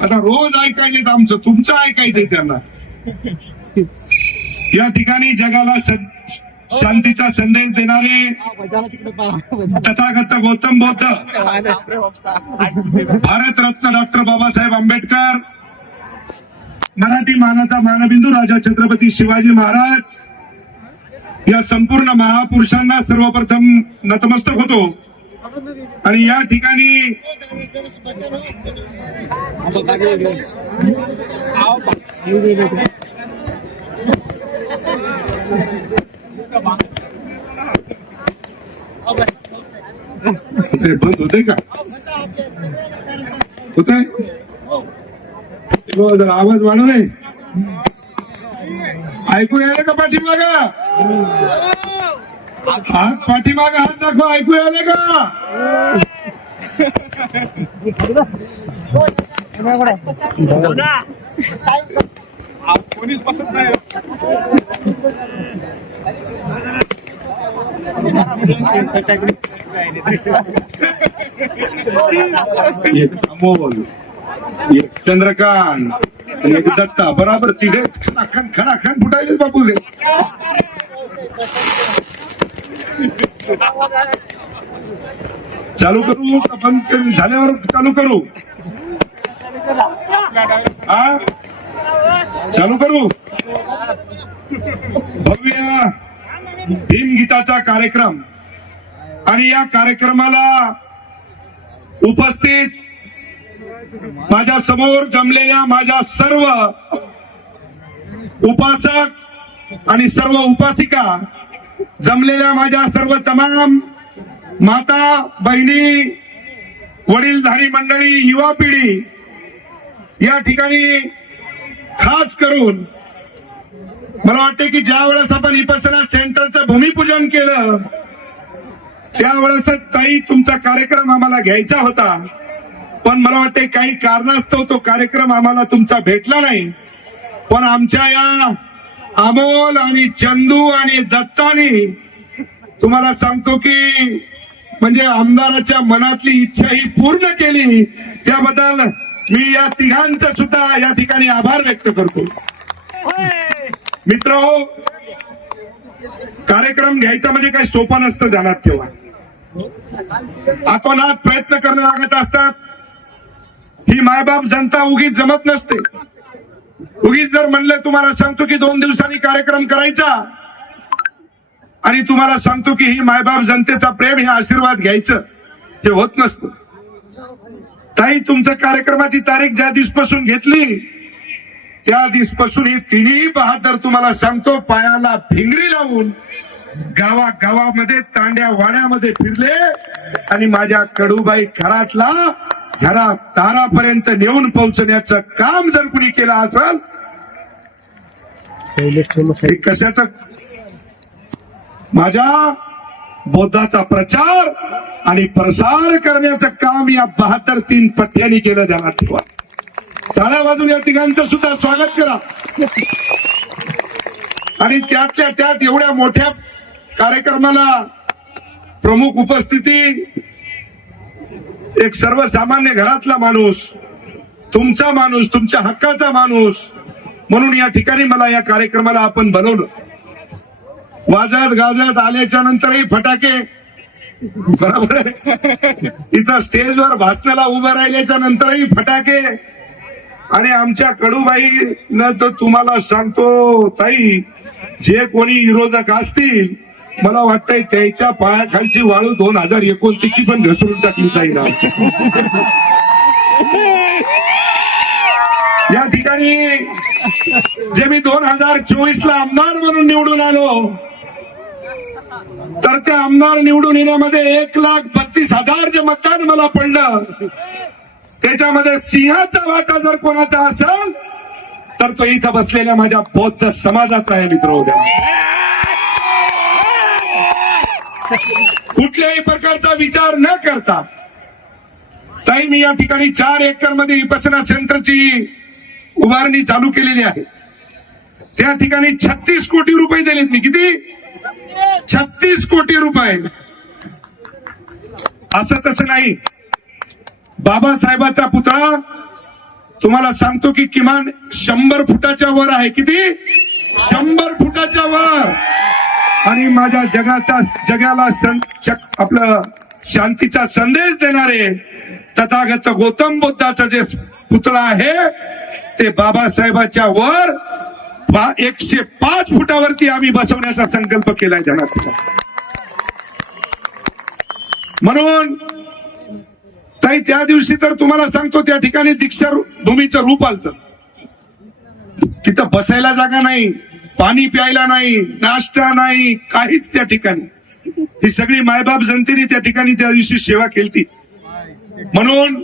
आता रोज ऐकायलेत आमचं तुमचं ऐकायचंय त्यांना. या ठिकाणी जगाला शांतीचा संदेश देणारे तथागत गौतम बौद्ध भारतरत्न डॉक्टर बाबासाहेब आंबेडकर मराठी मानाचा मानबिंदू राजा छत्रपती शिवाजी महाराज या संपूर्ण महापुरुषांना सर्वप्रथम नतमस्तक होतो. आणि या ठिकाणी बंद होते का? होत आहे हो, जरा आवाज वाढू नये ऐकू यायला का पाठीमागा? हात पाठीमाग हात दाखवा ऐकू आले का? कोणीच बसत नाही. एक अमोल एक चंद्रकांत एक दत्ता बराबर तिघे खणाखण खणाखण फुटायले बापूले. चालू करू का बंद करू झाल्यावर चालू करू. हा? चालू करू. भव्य भीमगीताचा कार्यक्रम. आणि या कार्यक्रमाला उपस्थित माझ्यासमोर जमलेल्या माझ्या सर्व उपासक आणि सर्व उपासिका जमलेल्या माझ्या सर्व तमाम माता बहिणी वडीलधारी मंडळी युवा पिढी या ठिकाणी खास करून मला वाटते की ज्या वेळेस आपण विपसना सेंटरचं भूमिपूजन केलं त्यावेळेस ताई तुमचा कार्यक्रम आम्हाला घ्यायचा होता. पण मला वाटते काही कारणास्तव तो कार्यक्रम आम्हाला तुमचा भेटला नाही. पण आमच्या या अमोल आणि चंदू आणि दत्तानी तुम्हाला सांगतो की म्हणजे आमदाराच्या मनातली इच्छा ही पूर्ण केली. त्याबद्दल मी या तिघांचा सुद्धा या ठिकाणी आभार व्यक्त करतो. मित्र हो, कार्यक्रम घ्यायचा म्हणजे काही सोपं नसतं ध्यानात ठेवा. अतोनात प्रयत्न करणं लागत असतात. ही मायबाप जनता उगीच जमत नसते. उगीच जर म्हणलं तुम्हाला सांगतो की दोन दिवसांनी कार्यक्रम करायचा आणि तुम्हाला सांगतो की ही मायबाप जनतेचा प्रेम हे आशीर्वाद घ्यायचं हे होत नसतं. ताई तुमच्या कार्यक्रमाची तारीख ज्या दिसपासून घेतली त्या दिसपासून ही तिन्ही बहादर तुम्हाला सांगतो पायाला भिंगरी लावून गावा गावामध्ये तांड्या वाड्यामध्ये फिरले आणि माझ्या कडूबाई घरातला घरा तारापर्यंत नेऊन पोहोचण्याचं काम जर कुणी केलं असेल कशाच? माझ्या बौद्धाचा प्रचार आणि प्रसार करण्याचं काम या बहात्तर तीन पठ्यांनी केलं ध्यानात ठेवा टाळ्या बाजून या तिघांचं सुद्धा स्वागत करा. आणि त्यातल्या त्यात एवढ्या मोठ्या कार्यक्रमाला प्रमुख उपस्थिती एक सर्वसामान्य घरातला माणूस तुमचा माणूस तुमच्या हक्काचा माणूस. म्हणून या ठिकाणी मला या कार्यक्रमाला आपण बनवलं. वाजत गाजत आल्याच्या नंतरही फटाके. बरोबर आहे? इथं स्टेजवर भाषणाला उभं राहिल्याच्या नंतरही फटाके. आणि आमच्या कडूबाई न तर तुम्हाला सांगतो ताई जे कोणी विरोधक असतील मला वाटतंय त्याच्या पायाखालची वाळू दोन हजार एकोणतीसची पण घसरून टाकली जाईल या ठिकाणी जे मी दोन हजार चोवीस ला आमदार म्हणून निवडून आलो तर त्या आमदार निवडून येण्यामध्ये एक लाख बत्तीस हजार जे मतदान मला पडलं त्याच्यामध्ये सिंहाचा वाटा जर कोणाचा असेल तर तो इथं बसलेल्या माझ्या बौद्ध समाजाचा आहे मित्र उद्या. कुठल्याही प्रकारचा विचार न करता ताई मी या ठिकाणी चार एकरमध्ये विपसना सेंटरची उभारणी चालू केलेली आहे. त्या ठिकाणी छत्तीस कोटी रुपये दिलेत मी. किती? छत्तीस कोटी रुपये. असं तसं नाही. बाबासाहेबाचा पुतळा तुम्हाला सांगतो की किमान शंभर फुटाच्या वर आहे. किती? शंभर फुटाच्या वर. आणि माझ्या जगाचा जगाला सं- आपलं शांतीचा संदेश देणारे तथागत गौतम बुद्धाचा जे पुतळा आहे ते बाबासाहेबाच्या वर एकशे पाच फुटावरती आम्ही बसवण्याचा संकल्प केलाय ध्यानात म्हणून ताई त्या दिवशी तर तुम्हाला सांगतो त्या ठिकाणी दीक्षा भूमीचं रूप आलत. तिथं बसायला जागा नाही. पाणी प्यायला नाही नाश्ता नाही काहीच त्या ठिकाणी. ही सगळी मायबाप जनतेने त्या ठिकाणी त्या दिवशी सेवा केली म्हणून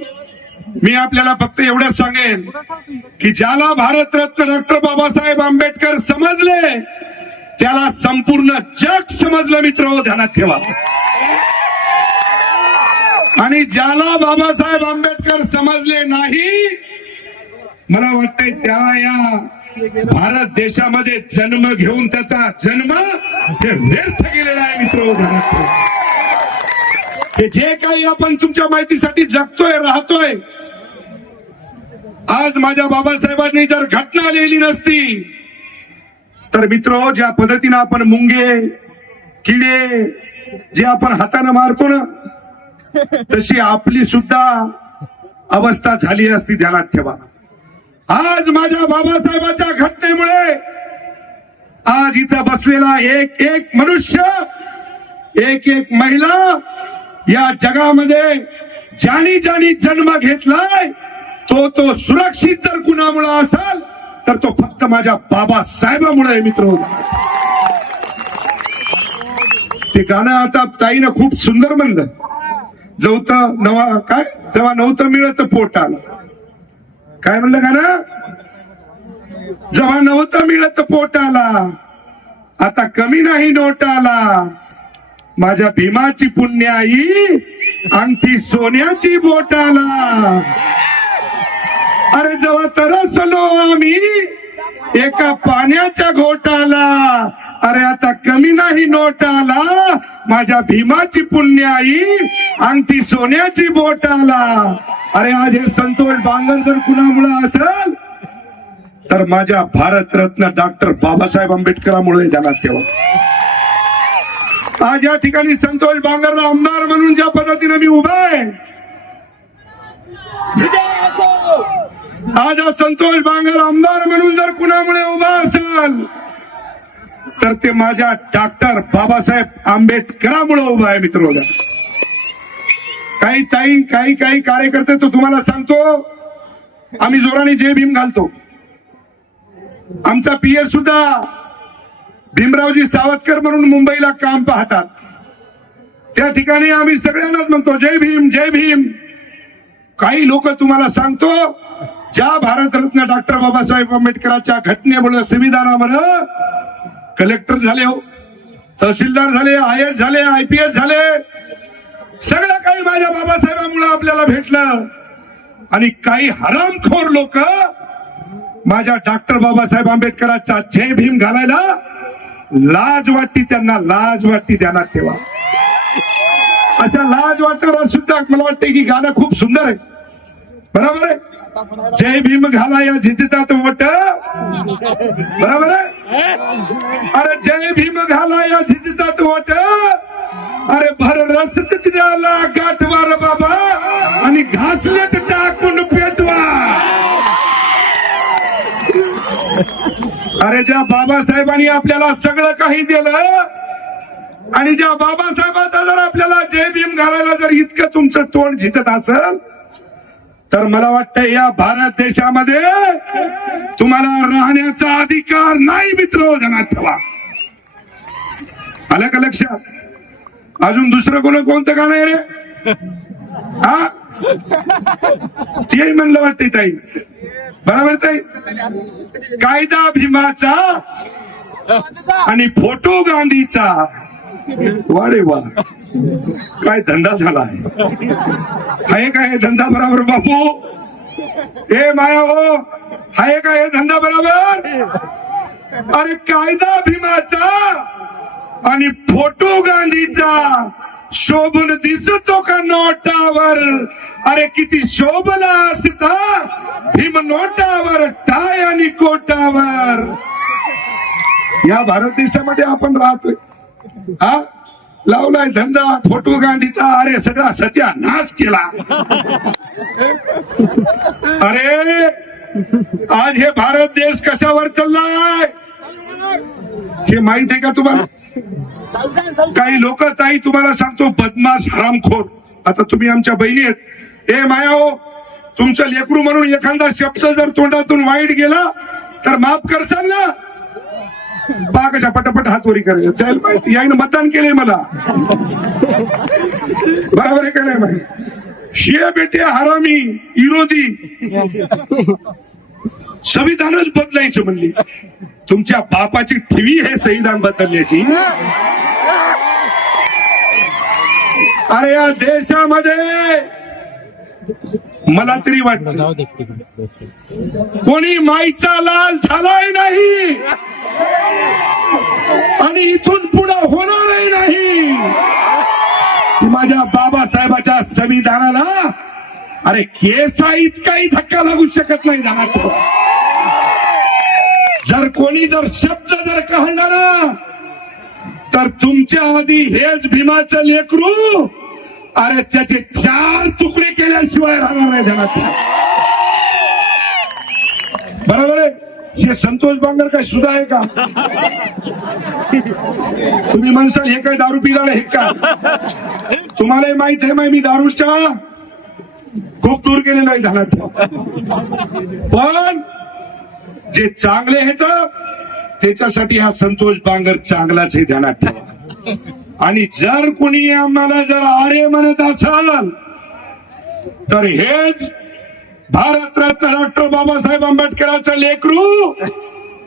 मी आपल्याला फक्त एवढंच सांगेन की ज्याला भारतरत्न डॉक्टर बाबासाहेब आंबेडकर समजले त्याला संपूर्ण जग समजलं मित्र हो, ध्यानात ठेवा. आणि ज्याला बाबासाहेब आंबेडकर समजले नाही मला वाटतंय त्याला या भारत देशामध्ये जन्म घेऊन त्याचा जन्म हे व्यर्थ गेलेला आहे मित्र हो, हे जे काही आपण तुमच्या माहितीसाठी जगतोय राहतोय आज माझ्या बाबासाहेबांनी जर घटना लिहिली नसती तर मित्र ज्या पद्धतीनं आपण मुंगे किडे जे आपण हाताने मारतो ना तशी आपली सुद्धा अवस्था झाली असती ध्यानात ठेवा. आज माझ्या बाबासाहेबांच्या घटनेमुळे आज इथं बसलेला एक एक मनुष्य एक एक महिला या जगामध्ये ज्यानी ज्यानी जन्म घेतलाय तो तो सुरक्षित जर कुणामुळे असेल तर तो फक्त माझ्या बाबासाहेबामुळे आहे मित्र ते गाणं आता ताईनं खूप सुंदर म्हणलं. जवत नवा काय? जेव्हा नव्हतं मिळत पोट आलं. काय म्हणलं गाणं? जेव्हा नव्हतं मिळत पोटाला आता कमी नाही नोटाला. माझ्या भीमाची पुण्याई अंगठी सोन्याची बोटाला. अरे जेव्हा तरसलो आम्ही एका पाण्याच्या घोटाला. अरे आता कमी नाही नोटाला माझ्या भीमाची पुण्याई अंगठी सोन्याची बोटाला. अरे आज हे संतोष बांगरकर कुणामुळे असेल तर माझ्या भारतरत्न डॉक्टर बाबासाहेब आंबेडकरांमुळे ध्यानात ठेवा आज या ठिकाणी संतोष बांगरला आमदार म्हणून ज्या पद्धतीने मी उभा आहे आज हा संतोष बांगर आमदार म्हणून जर कुणामुळे उभा असेल तर ते माझ्या डॉक्टर बाबासाहेब आंबेडकरामुळे उभा आहे मित्र काही ताई काही काही कार्यकर्ते तो तुम्हाला सांगतो आम्ही जोराने जय भीम घालतो. आमचा पीएस सुद्धा भीमरावजी सावतकर म्हणून मुंबईला काम पाहतात. त्या ठिकाणी आम्ही सगळ्यांनाच म्हणतो जय भीम जय भीम. काही लोक तुम्हाला सांगतो ज्या भारतरत्न डॉक्टर बाबासाहेब आंबेडकरांच्या घटनेमुळे संविधानामुळे कलेक्टर झाले हो. तहसीलदार झाले आय एस झाले आय पी एस झाले. सगळं काही माझ्या बाबासाहेबांमुळे आपल्याला भेटलं. आणि काही हरामखोर लोक माझ्या डॉक्टर बाबासाहेब आंबेडकरांचा जय भीम घालायला लाज वाटती त्यांना लाज वाटती ध्यानात ठेवा अशा लाज वाटणारा सुद्धा मला वाटते की गाणं खूप सुंदर आहे. बरोबर आहे? जय भीम घाला या झिजतात वट. बरोबर आहे? अरे जय भीम घाला या झिजतात वट. अरे भर रस द्याला गाठवार बाबा. आणि घासलेट टाकून पेटवा. अरे ज्या बाबासाहेबांनी आपल्याला सगळं काही दिलं आणि ज्या बाबासाहेबाचा जर आपल्याला जय भीम घालायला जर इतकं तुमचं तोंड झिजत असेल तर मला वाटतं या भारत देशामध्ये तुम्हाला राहण्याचा अधिकार नाही मित्र. जनात ठेवा. आलं का लक्षात? अजून दुसरं कोण कोणतं गाणं आहे रे? हा? ते म्हणलं वाटते ताई. बरोबर ताई? कायदा भीमाचा आणि फोटो गांधीचा. वा रे वा. काय धंदा झाला आहे काय धंदा बरोबर बापू? ए माया हो. हाय काय धंदा बरोबर? अरे कायदा भीमाचा आणि फोटो गांधीचा शोभून दिसतो का नोटावर? अरे किती शोभला असता. भीम नोटावर टाय आणि कोटावर. या भारत देशामध्ये आपण राहतोय. हा? लावलाय धंदा फोटो गांधीचा. अरे सगळा सत्यानाश केला. अरे आज हे भारत देश कशावर चाललाय? हे माहीत आहे का तुम्हाला? काही लोक ताई तुम्हाला सांगतो बदमाश हरामखोर. आता तुम्ही आमच्या बहिणी आहेत. ए माया हो तुमचं लेकरू म्हणून एखादा शब्द जर तोंडातून वाईट गेला तर माफ करसाल ना? पहा कशा पटापट हातवरी करायला. त्याला माहिती याईनं मतदान केलंय मला. बरोबर आहे का नाही माहिती हे बेटे हरामी विरोधी संविधानच बदलायचं म्हणली. तुमच्या बापाची ठेवी हे संविधान बदलण्याची. अरे या देशामध्ये मला तरी वाटत कोणी माईचा लाल झालाय नाही. आणि इथून पुढे होणारही नाही. माझ्या बाबासाहेबाच्या संविधानाला अरे केसा इतकाही धक्का लागू शकत नाही जाणार जर कोणी जर शब्द जर कहणार तर तुमच्या आधी हेच भीमाचं लेकरू अरे त्याचे चार तुकडे केल्याशिवाय राहणार नाही ध्यानात बरोबर आहे? हे संतोष बांगर काय सुद्धा आहे का? तुम्ही म्हणसाल हे काय दारू पिलाळ हे का? तुम्हालाही माहीत आहे मी दारूच्या? खूप दूर गेले नाही ध्यानात ठेवा. पण जे चांगले आहेत त्याच्यासाठी हा संतोष बांगर चांगलाच आहे ध्यानात ठेवा. आणि जर कुणी आम्हाला जर आर्य म्हणत असाल तर हेच भारतरत्न डॉक्टर बाबासाहेब आंबेडकरांचं लेकरू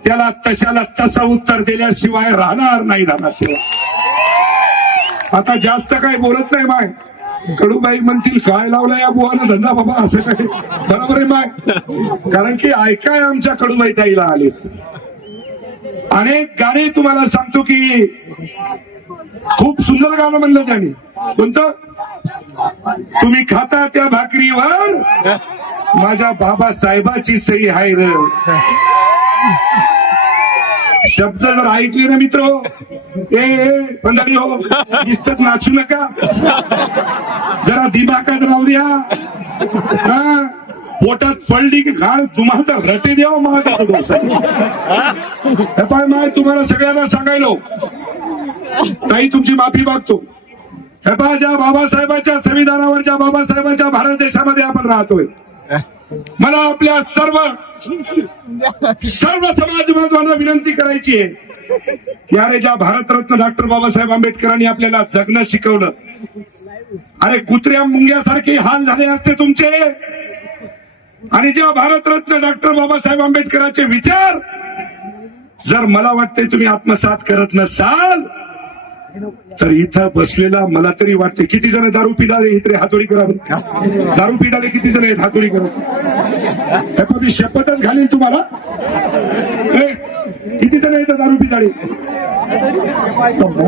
त्याला तशाला तसं उत्तर दिल्याशिवाय राहणार नाही ध्यानात ठेवा. आता जास्त काही बोलत नाही माय. कडूबाई म्हणतील काय लावला या बुवानं धंदा बाबा? असं काय बरोबर आहे माय? कारण की ऐकाय आमच्या कडूबाई ताईला आलेत. अनेक गाणे तुम्हाला सांगतो की खूप सुंदर गाणं म्हणलं त्याने. कोणतं? तुम्ही खाता त्या भाकरीवर माझ्या बाबासाहेबाची सही हाय र. शब्द जर ऐकले ना मित्र ए ए, हो. दिसतात नाचू नका. जरा दिमाकात राहू द्या. हा? पोटात पडली की घाल तुम्हाला तर रटे द्यावं माझा पाय माय तुम्हाला सगळ्यांना सांगायलो. ताई तुमची माफी मागतो. हे पहा ज्या बाबासाहेबांच्या संविधानावर ज्या बाबासाहेबांच्या भारत देशामध्ये आपण राहतोय मला आपल्या सर्व सर्व समाज बांधवांना विनंती करायची आहे. अरे ज्या भारतरत्न डॉक्टर बाबासाहेब आंबेडकरांनी आपल्याला जगणं शिकवलं अरे कुत्र्या मुंग्यासारखे हाल झाले असते तुमचे. आणि ज्या भारतरत्न डॉक्टर बाबासाहेब आंबेडकरांचे विचार जर मला वाटते तुम्ही आत्मसात करत नसाल तर इथं बसलेला मला तरी वाटते किती जण दारू पिणारे इथे हातोडी करा दारू पिणारे किती जण आहेत हातोडी करा शपथच घालील तुम्हाला. का नाही दारू पिणारे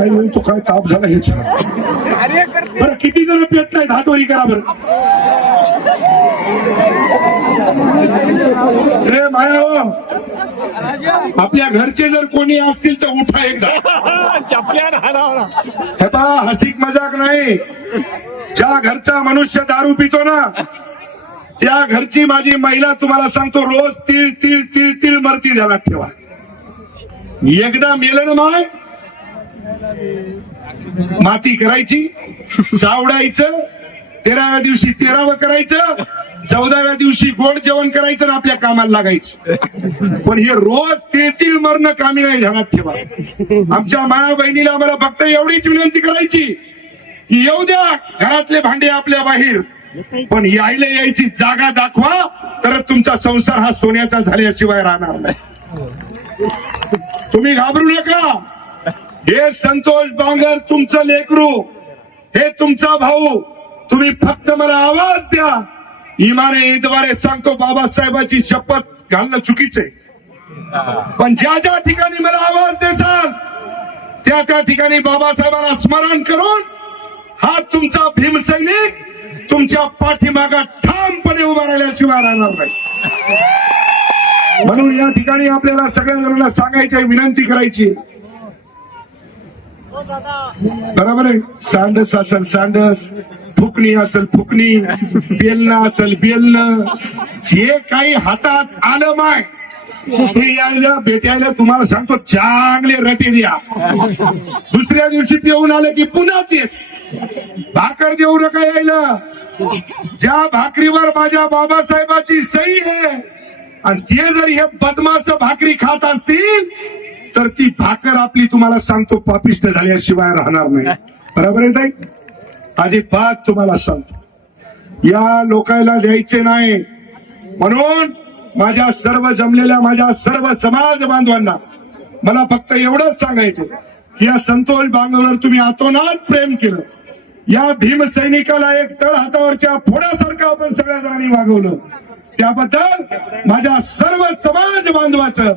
नाही तो काय ताप झाला हेच बरं किती जण पियत नाहीत? हातोडी करा बरं. रे माया हो. आपल्या घरचे जर कोणी असतील तर उठा एकदा. हे पहा हसिक मजाक नाही. ज्या घरचा मनुष्य दारू पितो ना त्या घरची माझी महिला तुम्हाला सांगतो रोज तीळ तीळ तीळ तीळ मरती ध्यानात ठेवा. एकदा मेलं माय. माती करायची सावडायचं तेराव्या दिवशी तेरावं करायचं चौदाव्या दिवशी गोड जेवण करायचं आणि आपल्या कामाला लागायचं. पण हे रोज तेथील मरण कामी नाही ध्यानात ठेवा. आमच्या माया बहिणीला आम्हाला फक्त एवढीच विनंती करायची की येऊ द्या घरातले भांडे आपल्या बाहेर. पण यायला यायची जागा दाखवा तर तुमचा संसार हा सोन्याचा झाल्याशिवाय राहणार नाही. तुम्ही घाबरू नका. हे संतोष बांगर तुमचं लेकरू हे तुमचा भाऊ तुम्ही फक्त मला आवाज द्या. इमाने ईदवारे सांगतो बाबासाहेबांची शपथ घालणं चुकीचे. पण ज्या ज्या ठिकाणी मला आवाज देसाल त्या त्या ठिकाणी बाबासाहेबांना स्मरण करून हा तुमचा भीमसैनिक तुमच्या पाठीमागा ठामपणे उभा राहिल्याशिवाय राहणार नाही. म्हणून या ठिकाणी आपल्याला सगळ्या जणांना सांगायची विनंती करायची बरोबर आहे? सांडस असेल सांडस फुकणी असेल फुकणी बेलणं असल बेलन जे काही हातात आलं माय ते यायला भेटायला तुम्हाला सांगतो चांगले रटे द्या. दुसऱ्या दिवशी पिऊन आलं की पुन्हा तेच. भाकर देऊ नका यायला. ज्या भाकरीवर माझ्या बाबासाहेबाची सही आहे आणि ते जर हे बदमाश भाकरी खात असतील तर ती भाकर आपली तुम्हाला सांगतो पापिष्ट झाल्याशिवाय राहणार नाही. बरोबर आहे ताई? अजिबात तुम्हाला सांगतो. या लोकांना द्यायचे नाही. म्हणून माझ्या सर्व जमलेल्या माझ्या सर्व समाज बांधवांना मला फक्त एवढंच सांगायचं की या संतोष बांधवावर तुम्ही आतोनात प्रेम केलं. या भीम सैनिकाला एक तळ हातावरच्या फोडासारखं आपण सगळ्या जणांनी वागवलं. त्याबद्दल माझ्या सर्व समाज बांधवाचं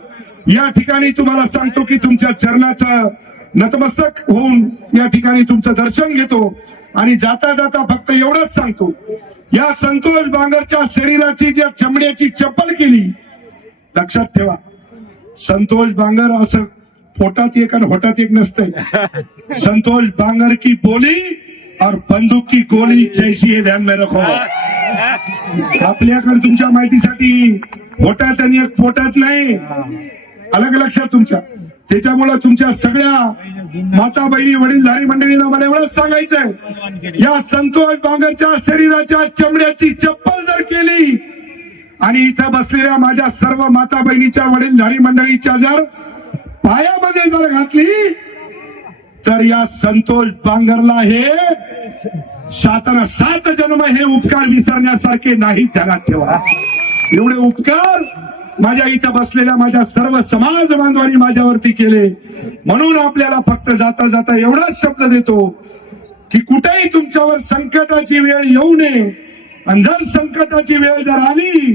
या ठिकाणी तुम्हाला सांगतो की तुमच्या चरणाचं नतमस्तक होऊन या ठिकाणी तुमचं दर्शन घेतो. आणि जाता जाता फक्त एवढंच सांगतो. या संतोष बांगरच्या शरीराची ज्या चमड्याची चप्पल केली लक्षात ठेवा. संतोष बांगर असं पोटात एक आणि होटात एक नसतंय. संतोष बांगर की बोली और बंदूक की गोली जैसी है ध्यान में रखो. आपल्याकडे तुमच्या माहितीसाठी पोटात आणि एक पोटात नाही. अलग लक्षात तुमच्या. त्याच्यामुळे तुमच्या सगळ्या माता बहिणी वडीलधारी मंडळींना मला एवढंच सांगायचंय. या संतोष बांगरच्या शरीराच्या चमड्याची चप्पल जर केली आणि इथं बसलेल्या माझ्या सर्व माता बहिणीच्या वडीलधारी मंडळीच्या जर पायामध्ये जर घातली तर या संतोष बांगरला हे साताना सात जन्म हे उपकार विसरण्यासारखे नाही ध्यानात ठेवा. एवढे उपकार माझ्या इथं बसलेल्या माझ्या सर्व समाज बांधवांनी माझ्यावरती केले. म्हणून आपल्याला फक्त जाता जाता एवढाच शब्द देतो की कुठेही तुमच्यावर संकटाची वेळ येऊ नये. आणि जर संकटाची वेळ जर आली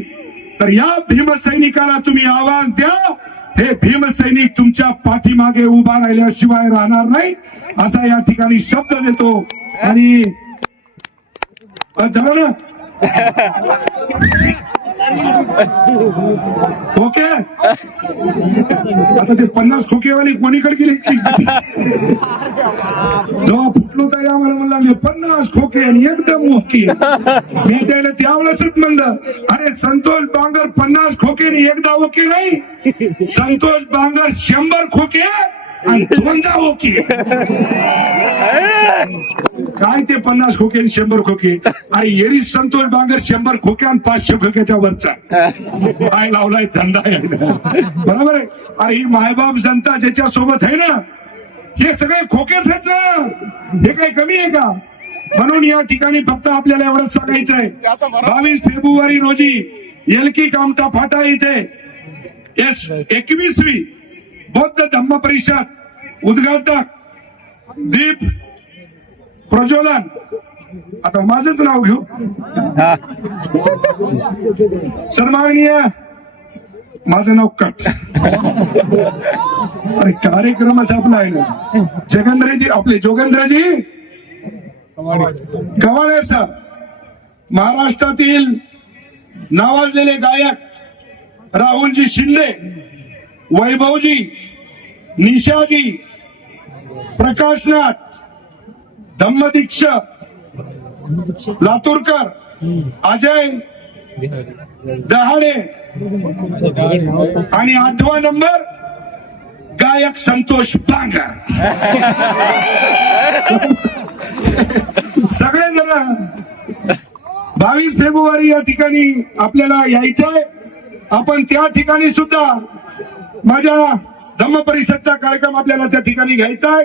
तर या भीमसैनिकाला तुम्ही आवाज द्या. हे भीमसैनिक तुमच्या पाठीमागे उभा राहिल्याशिवाय राहणार नाही असा या ठिकाणी शब्द देतो. आणि झालं ना? ओके आता ते पन्नास खोकेवाली कोणीकडे गेले? जेव्हा फुटलो तर आम्हाला म्हणला मी पन्नास खोके आणि एकदम ओके मी त्याला त्यावेळेसच म्हणलं अरे संतोष बांगर पन्नास खोके आणि एकदा ओके नाही. संतोष बांगर शंभर खोके आणि दोनदा ओके. काय ते पन्नास खोके आणि शंभर खोके? अरे येरी संतोष बांगर शंभर खोके आणि पाचशे खोक्याच्या वरचा. काय लावलाय धंदा आहे. बरोबर आहे? अरे ही मायबाप जनता ज्याच्या सोबत आहे ना हे सगळे खोकेच आहेत ना. हे काही कमी आहे का? म्हणून या ठिकाणी फक्त आपल्याला एवढंच सांगायचं आहे. बावीस फेब्रुवारी रोजी एलकी कामटा फाटा इथे एस एकवीसवी बौद्ध धम्म परिषद उद्घाटक दीप प्रज्वलन. आता माझंच नाव घेऊ. सन्माननीय माझं नाव कट. अरे कार्यक्रमच आपला आहे ना. जगेंद्रजी आपले जोगेंद्रजी. कवाळे सर. महाराष्ट्रातील नावाजलेले गायक राहुलजी शिंदे वैभवजी निशाजी प्रकाशनाथ धम्मदीक्ष लातूरकर अजय दहाडे आणि आठवा नंबर गायक संतोष पांगर. सगळे जण बावीस फेब्रुवारी या ठिकाणी आपल्याला यायचंय. आपण त्या ठिकाणी सुद्धा माझ्या धम्म परिषदचा कार्यक्रम आपल्याला त्या ठिकाणी घ्यायचा आहे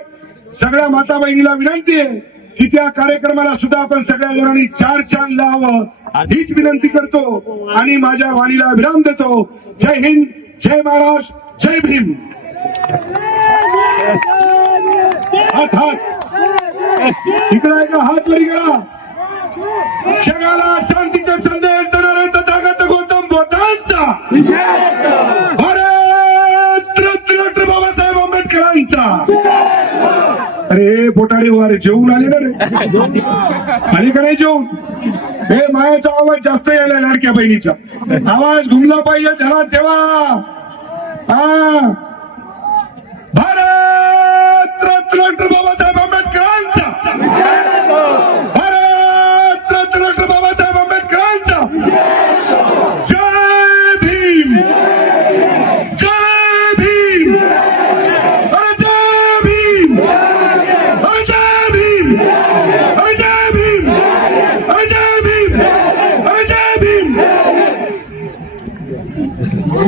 सगळ्या माता बहिणीला विनंती आहे की त्या कार्यक्रमाला सुद्धा आपण सगळ्या जणांनी चार चांद लावावं. हीच विनंती करतो आणि माझ्या वाणीला विराम देतो. जय हिंद जय महाराष्ट्र जय भीम. हात हात. इकडे आहे का? हात वरी करा. जगाला शांतीचा संदेश देणारे तथागत गौतम बुद्धांचा. भारत रत्न डॉक्टर बाबासाहेब आंबेडकरांचा. अरे पोटाळे वारे जेवून आले ना रे. आले का नाही जेवून? हे मायाचा आवाज जास्त यायला लाडक्या बहिणीचा. आवाज घुमला पाहिजे ध्यानात ठेवा. हा. भारत रत्न डॉक्टर बाबासाहेब आंबेडकरांचा.